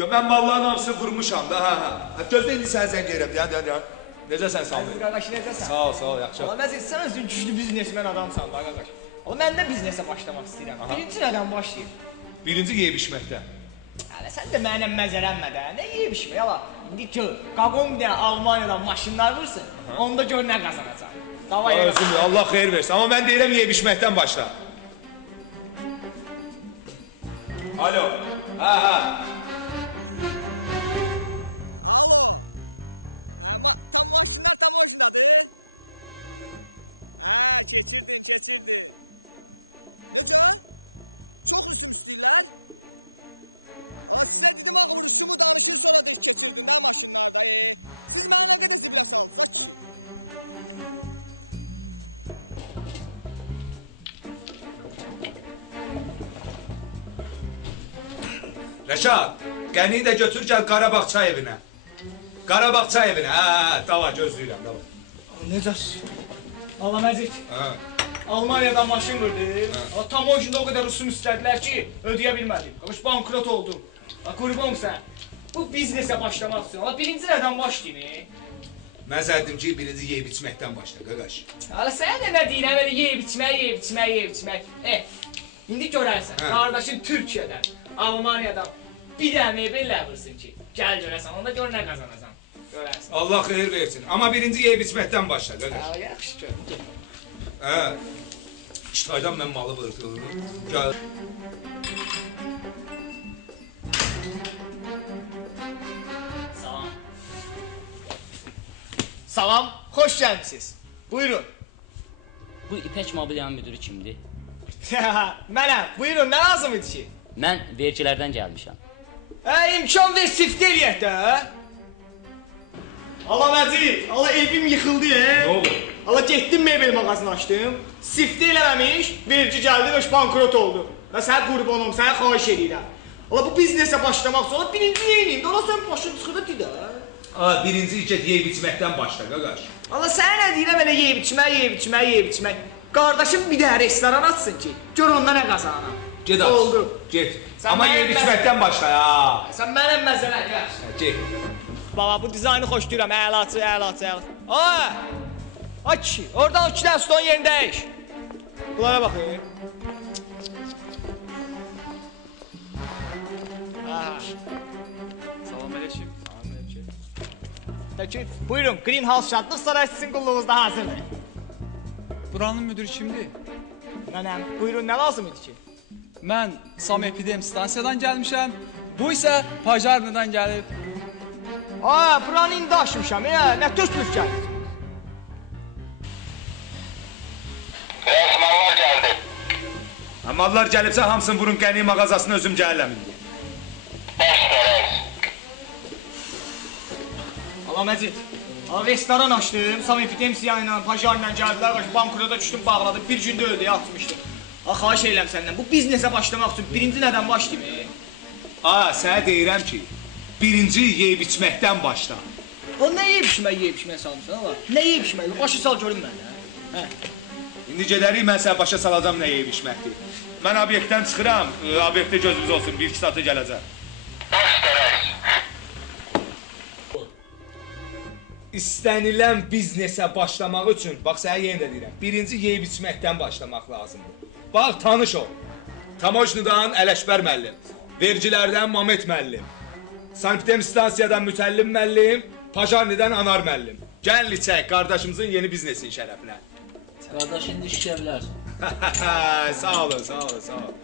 Yo, mən malların hamısını vurmuşam da, Gözlə indi sənə zəng edirəm, deyən. Necəsən Sami? Qardaş, necəsən? Sağ ol, yaxşı. Allah məzid, sən özün güclü biznesmen adamsan da, qardaş. Allah, mən də biznesə başlamaq istəyirəm. Birinci nədən başlayayım? Birinci yeyib içməkdən. Hələ sən də mənə məzələnmə də, nə yeyib içmək, ala. İndi ki, Qaqon bir dənə Almaniyadan maşınlar vursun, onda gör nə qazanacaq. Özüm, Allah xeyir versin, amma mən deyirəm yeyib içməkdən başla. Alo, hə. Rəşad, qəniyi də götür, gəl Qarabağ çay evinə. Qarabağ çay evinə, dava, gözləyirəm, dava. Necəsin? Allah məzid. Almaniyadan maşın vurdu. Tam o gündə o qədər rüsum istədilər ki, ödəyə bilmədim. Qamış bankrot oldum. Qurban sən, bu biznesə başlamaq üçün. Allah, birinci nədən başlayayım? Mən zərdim ki, birinci yeyib içməkdən başla, qaqaş. Allah, sənə də nə deyirəm, elə yeyib içmək. İndi görərsən, qardaşın Türkiyədən, Almaniyadan bir dənə mebellə vursun ki, gəl görəsən, onda gör nə qazanacam. Görərsən. Allah xeyir versin, amma birinci yeyib içməkdən başla, qaqaş. Yaxşı gör. İştaydan mən malı vurdu. Gəl. Salam, xoş gəlmişsiniz. Buyurun. Bu İpək Mobilyanın müdürü kimdir? Mənəm, buyurun, nə lazım idi ki? Mən vergilərdən gəlmişəm. İmkan ver, siftə eləyək də. Allah məzid, Allah evim yıxıldı. Nə oldu? Allah getdim mebel mağazını açdım. Siftə eləməmiş, vergi gəldi və bankrot oldu. Və sənə qurbanım, sənə xahiş edirəm. Allah, bu biznesə başlamaq sonra birinci yeyiniyim də, Allah sən başını çıxıda dedə. Birinci get yeyib içməkdən başla, qaqaş. Allah, sənə nə deyirəm, elə yeyib içmək. Qardaşım bir dənə restoran açsın ki, gör onda nə qazanam. Get aç. Oldu. Get. Amma yeyib içməkdən başla, Sən mənəm məzələn, gəl. Get. Baba, bu dizaynı xoş deyirəm, əlaçı. Ay kişi, oradan o 2 dənə stolun yerini dəyiş. Bunlara baxayım. Salam əleykum. Təşəkkür. Buyurun, Greenhouse şadlıq sarayı sizin qulluğunuzda hazırdır. Buranın müdürü kimdir? Mənəm, buyurun, nə lazım idi ki? Mən Sam Epidem stansiyadan gəlmişəm. Bu isə Pajarnıdan gəlib. Buranı indi aşmışam, nə tökülüb gəlir? Mallar gəldi. Mallar gəlibsə hamısını vurun qəniyi mağazasına özüm gəlirəm indi. Allah məzid, restoran açdım, Sam Epidemsiya ilə, Pajarnla gəldilər, bankrota düşdüm, bağladım, bir gündə öldüyə atmışdım. Xahiş edirəm səndən, bu biznesə başlamaq üçün birinci nədən başlayayım? Sənə deyirəm ki, birinci yeyib içməkdən başla. Nə yeyib içmək salmışsan, Allah? Nə yeyib içmək? Başa sal görün mənə. İndi gedərik, mən sənə başa salacam nə yeyib içməkdir. Mən obyektdən çıxıram, obyektdə gözümüz olsun, 1-2 saata gələcəm. İstənilən biznesə başlamaq üçün, bax sənə yenə də deyirəm, birinci yeyib içməkdən başlamaq lazımdır. Bax, tanış ol. Tamojnudan Ələşbər müəllim, vergilərdən Mamet müəllim, Sanpidem stansiyadan Mütəllim müəllim, Pajarnidən Anar müəllim. Gəlin içək, qardaşımızın yeni biznesin şərəfinə. Qardaş, indi işləyə bilərsən. Sağ olun, sağ olun, sağ olun.